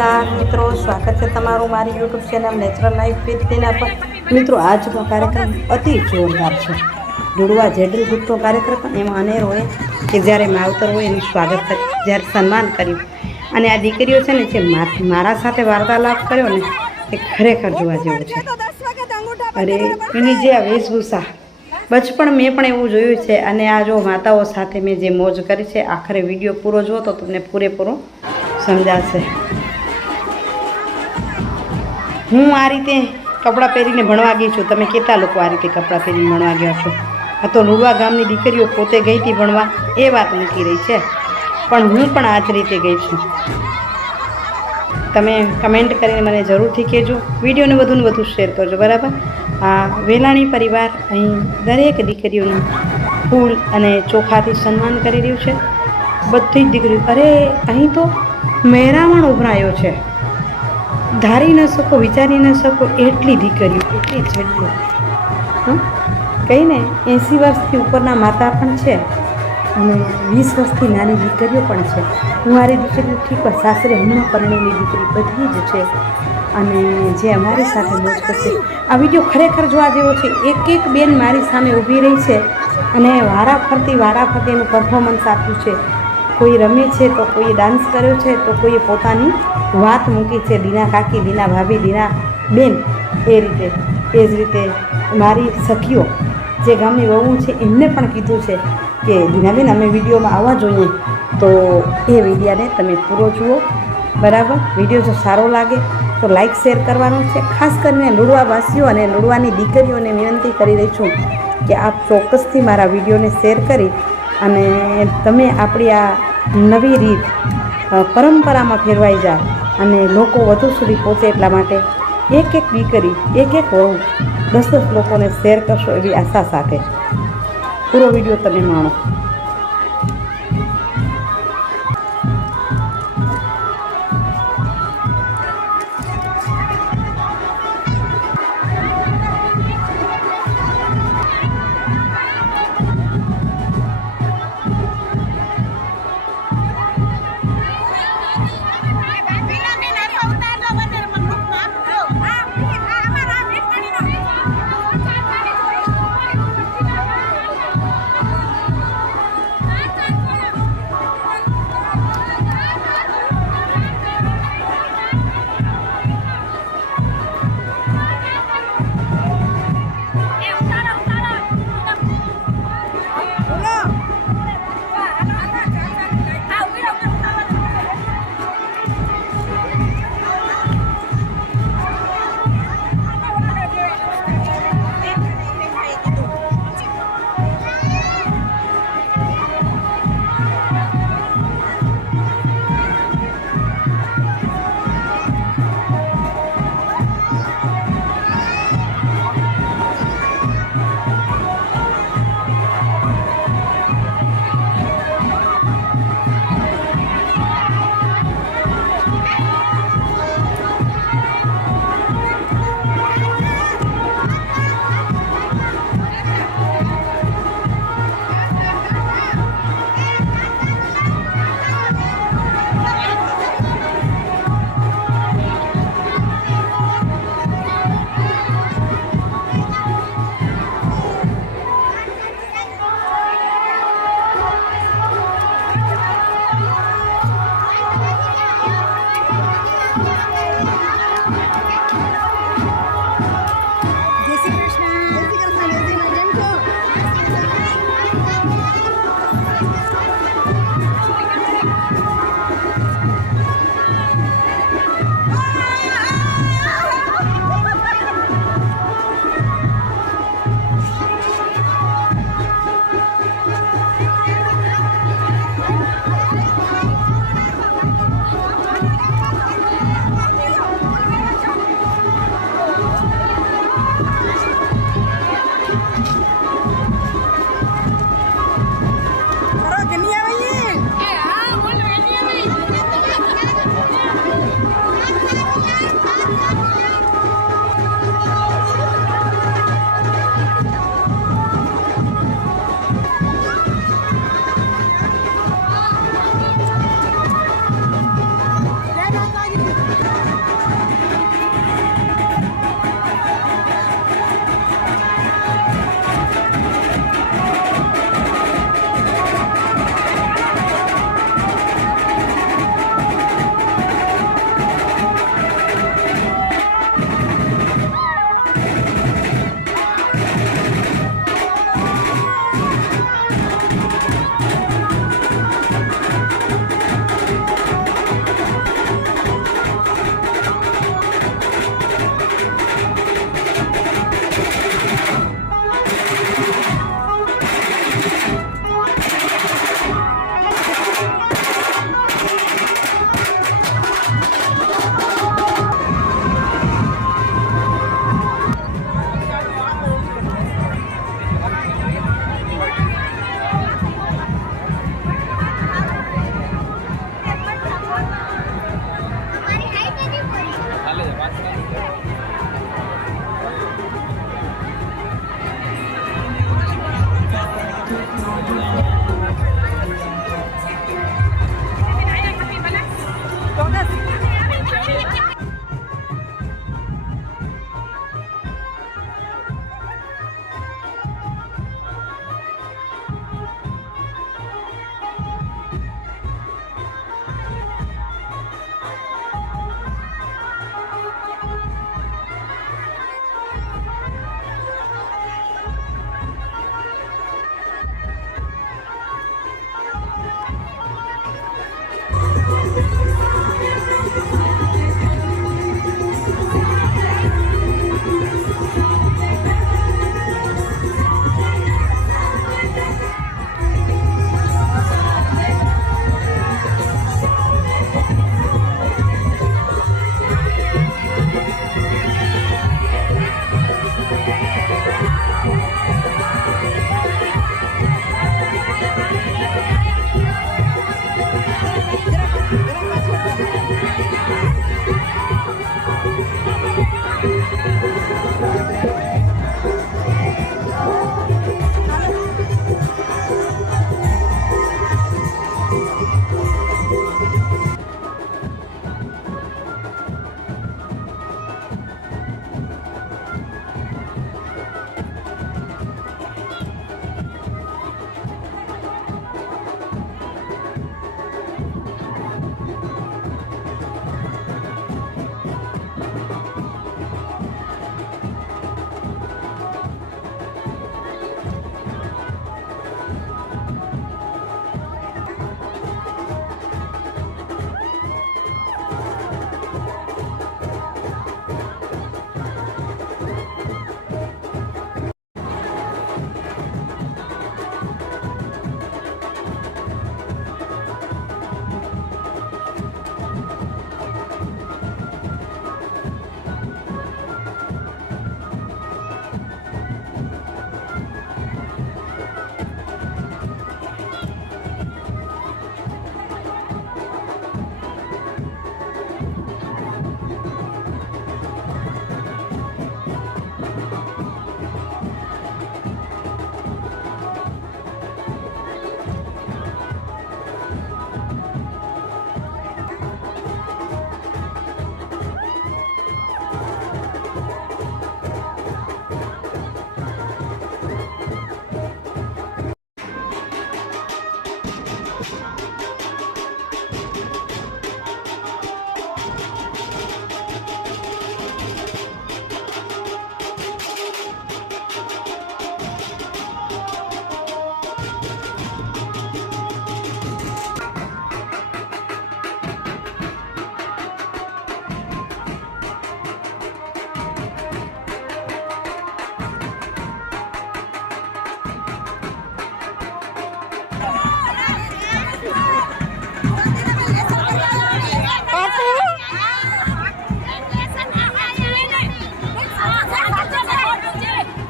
નમસ્કાર મિત્રો, સ્વાગત છે તમારું મારી YouTube channel natural life with Tina પર। મિત્રો આજનો કાર્યક્રમ અતિ જોરદાર છે। જોડવા જેડલ ગ્રુપનો કાર્યક્રમ એમાં અનેર હોય કે જ્યારે માવતર હોય એનું સ્વાગત કર્યું, જ્યારે સન્માન કર્યું અને આ દીકરીઓ છે ને જે મારા સાથે વાર્તાલાપ કર્યો ને એ ખરેખર જોવા જેવું છે। અરે એની જે આ વેશભૂષા બચપણ મેં પણ એવું જોયું છે અને આ જો માતાઓ સાથે મેં જે મોજ કરી છે, આખરે વિડીયો પૂરો જુઓ તો તમને પૂરેપૂરો સમજાશે। હું આ રીતે કપડાં પહેરીને ભણવા ગઈ છું। તમે કેટલા લોકો આ રીતે કપડાં પહેરીને ભણવા ગયા છો? આ તો લુડવા ગામની દીકરીઓ પોતે ગઈ હતી ભણવા એ વાત મૂકી રહી છે, પણ હું પણ આ જ રીતે ગઈ છું। તમે કમેન્ટ કરીને મને જરૂરથી કહેજો, વિડીયોને વધુને વધુ શેર કરજો, બરાબર? આ વેલાણી પરિવાર અહીં દરેક દીકરીઓનું ફૂલ અને ચોખાથી સન્માન કરી રહ્યું છે। બધી જ દીકરીઓ, અરે અહીં તો મહેરામણ ઉભરાયો છે, ધારી ન શકો, વિચારી ન શકો એટલી દીકરીઓ, એટલી જેટલી કહીને 80 વર્ષથી ઉપરના માતા પણ છે અને 20 વર્ષથી નાની દીકરીઓ પણ છે। મારી દીકરી ઠીક હોય, સાસરે હમણાં પરણેલી દીકરી બધી જ છે અને જે અમારી સાથે મોજ કરશે। આ વિડીયો ખરેખર જોવા જેવો છે। એક એક બેન મારી સામે ઊભી રહી છે અને વારાફરતી એનું પરફોર્મન્સ આપ્યું છે। કોઈ રમે છે તો કોઈએ ડાન્સ કર્યો છે તો કોઈએ પોતાની વાત મૂકી છે, દીના કાકી, દીના ભાભી, દીના બેન, એ રીતે એ જ રીતે મારી સખીઓ જે ગામની વહુ છે એમને પણ કીધું છે કે દીનાબેન અમે વિડીયોમાં આવવા જોઈએ, તો એ વિડીયાને તમે પૂરો જુઓ, બરાબર? વિડીયો જો સારો લાગે તો લાઈક શેર કરવાનું છે। ખાસ કરીને લુડવાવાસીઓ અને લુડવાની દીકરીઓને વિનંતી કરી રહી છું કે આપ ચોક્કસથી મારા વિડીયોને શેર કરી અને તમે આપણી આ નવી રીત પરંપરામાં ફેરવાઈ જાય અને લોકો વધુ સુધી પહોંચે એટલા માટે એક એક દીકરી, એક વહુ 10 લોકોને શેર કરશો એવી આશા સાથે પૂરો વિડીયો તમે માણો।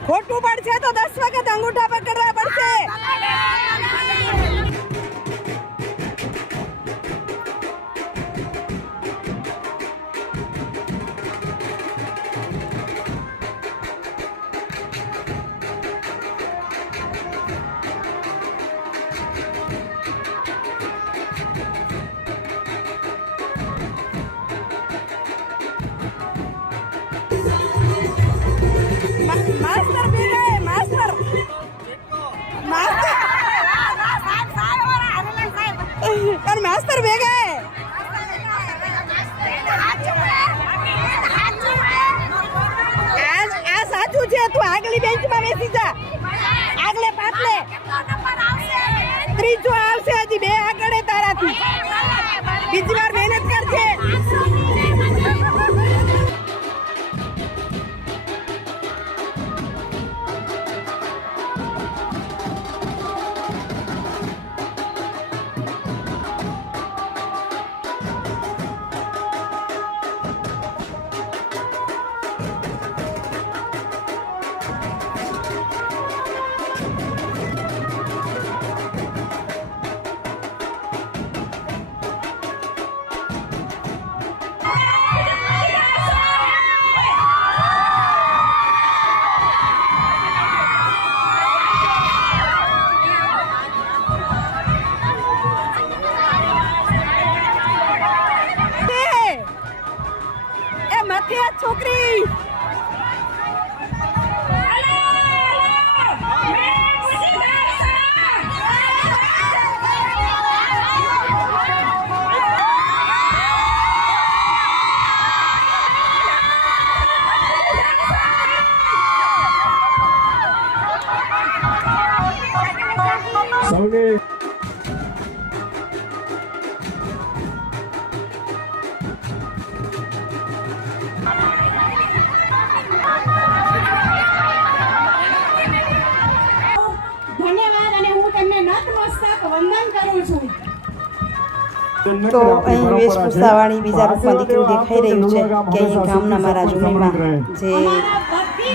ખોટું પડશે તો 10 વખત અંગૂઠા પકડવા પડશે. मास्टर भी गए मास्टर और मास्टर भी गए આ સાચું છે તું આગલી બેન્ચમાં બેસી જા આગલે પાટલે ત્રીજો આવશે હજી બે આગળ તારાથી બીજી વાર મહેનત કરજે તો અહીં વેશભૂષાવાળી બીજા રૂપમાં દીકરી દેખાઈ રહ્યું છે કે અહીં ગામના મારા જૂનીમાં જે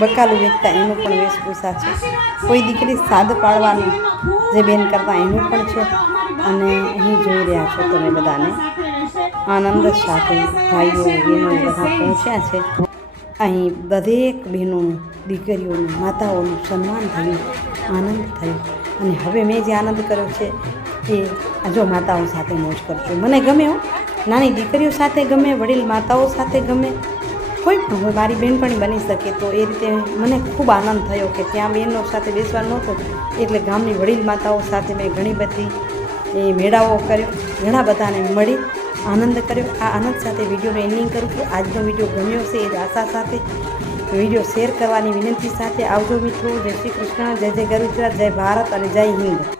બકાલું વેચતા એનું પણ વેશભૂષા છે. કોઈ દીકરી સાદ પાડવાનું જે બેન કરતા એનું પણ છે. અને અહીં જોઈ રહ્યા છો તમે બધાને આનંદ સાથે ભાઈઓ બહેનો બધા પહોંચ્યા છે. અહીં દરેક બહેનોનું દીકરીઓનું માતાઓનું સન્માન થયું, આનંદ થયો. અને હવે મેં જે આનંદ કર્યો છે એ જો માતાઓ સાથે મોજ કરજો. મને ગમે હો, નાની દીકરીઓ સાથે ગમે, વડીલ માતાઓ સાથે ગમે, કોઈ પણ હોય, મારી બહેનપણી બની શકે. તો એ રીતે મને ખૂબ આનંદ થયો કે ત્યાં બહેનો સાથે બેસવાનું નહોતું એટલે ગામની વડીલ માતાઓ સાથે મેં ઘણી બધી એ મેળાઓ કર્યો, ઘણા બધાને મળી આનંદ કર્યો. આ આનંદ સાથે વિડીયોનું એન્ડિંગ કરું છું. આજનો વિડીયો ગમ્યો છે એ આશા સાથે વિડીયો શેર કરવાની વિનંતી સાથે આવજો મિત્રો. જય શ્રી કૃષ્ણ, જય જય ગુજરાત, જય ભારત અને જય હિન્દ.